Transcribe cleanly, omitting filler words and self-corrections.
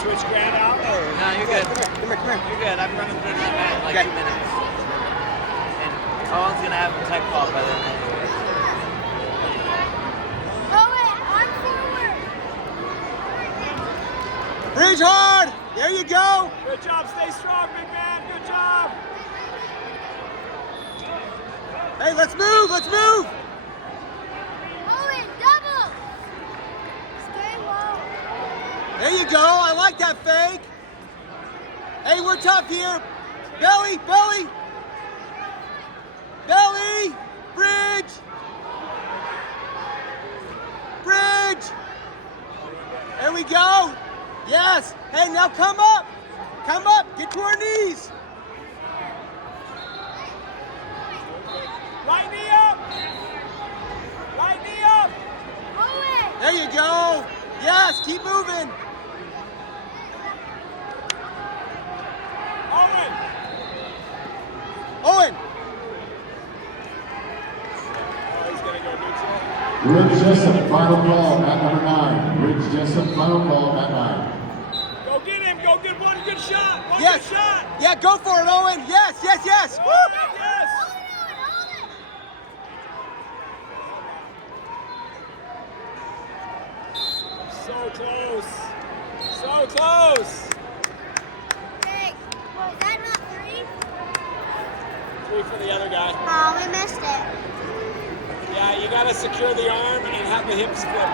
switch Grant out? Or? No, you're good. Come here. You're good. I'm running through that man in like 2 minutes. And Owen's going to have a tech ball by then anyway. Owen, on forward. Bridge hard! There you go! Good job, stay strong, big man. Good job! Hey, let's move! Let's move! Owen, double. Stay low. There you go. I like that fake. Hey, we're tough here. Belly, belly. Belly. Bridge. Bridge. There we go. Yes. Hey, now come up. Come up. Get to our knees. Right knee up. Right knee up. Owen. There you go. Yes, keep moving. Owen. Owen. Oh, he's going to go neutral. Ridge Jessup, final ball at number 9. Ridge Jessup, final ball at 9. Go get him. Go get one good shot. One Yes. good shot. Yeah, go for it, Owen. Yes, yes, yes. Owen, Woo! yes. So close. So close. Hey, was that not 3? 3 for the other guy. Oh, we missed it. Yeah, you got to secure the arm and have the hips flip.